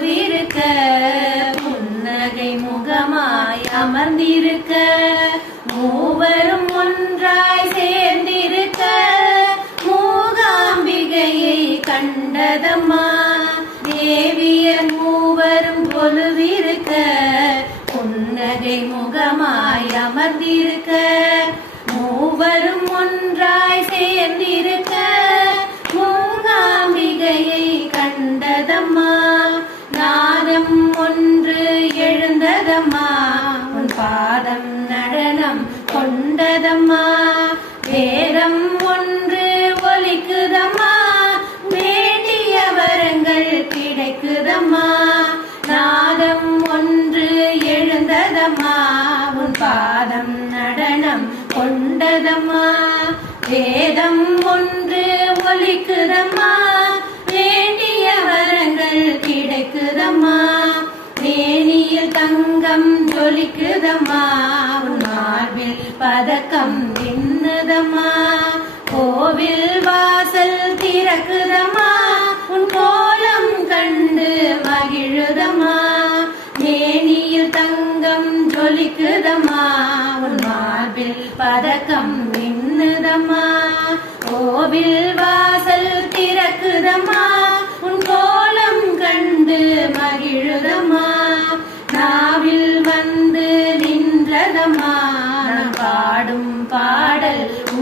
கொலுவிருக்க புன்னகை முகமாய் அமர்ந்திருக்க மூவரும் ஒன்றாய் சேர்ந்திருக்க மூகாம்பிகையை கண்டதம்மா தேவியர் மூவரும் பொழுவிருக்க புன்னகை முகமாய் அமர்ந்திருக்க மூவரும் ஒன்றாய் கொண்டதம்மா வேதம் ஒன்று ஒலிக்குதம்மா வேண்டிய வரங்கள் கிடைக்குதம்மா நாதம் ஒன்று எழுந்ததம்மா உன் பாதம் நடனம் கொண்டதம்மா வேதம் ஒன்று ஒலிக்குதம்மா வேண்டிய வரங்கள் கிடைக்குதம்மா மேனியில் தங்கம் ஜொலிக்குதம்மா உன் மார்பில் பதக்கம் நின்னுதம்மா கோவில் வாசல் திறக்குதம்மா உன் கோலம் கண்டு மகிழுதமா? மேனியில் தங்கம் ஜொலிக்குதமா? உன் மார்பில் பதக்கம் நின்னுதம்மா கோவில் வாசல்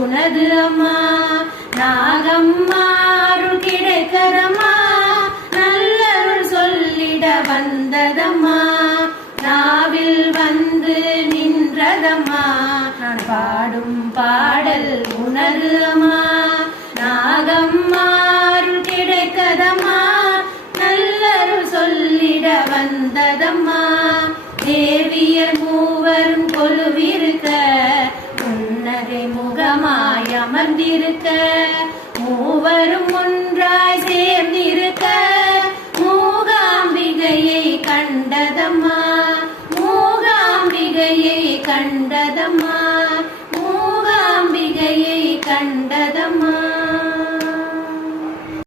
உனது அம்மா நாகம்மா அருள் கிடைக்கதம்மா நல்லருள் சொல்லிட வந்ததம்மா. நாவில் வந்து நின்றதம்மா. நான் பாடும் பாடல் உனது அம்மா. நாகம்மா அருள் கிடைக்கதம்மா. நல்லருள் சொல்லிட வந்ததம்மா. தேவியர் மூவரும் கொலுவிருக்க அமர்ந்திருக்க மூவரும் ஒன்றாய் சேர்ந்திருக்க மூகாம்பிகையை கண்டதம்மா மூகாம்பிகையை கண்டதம்மா.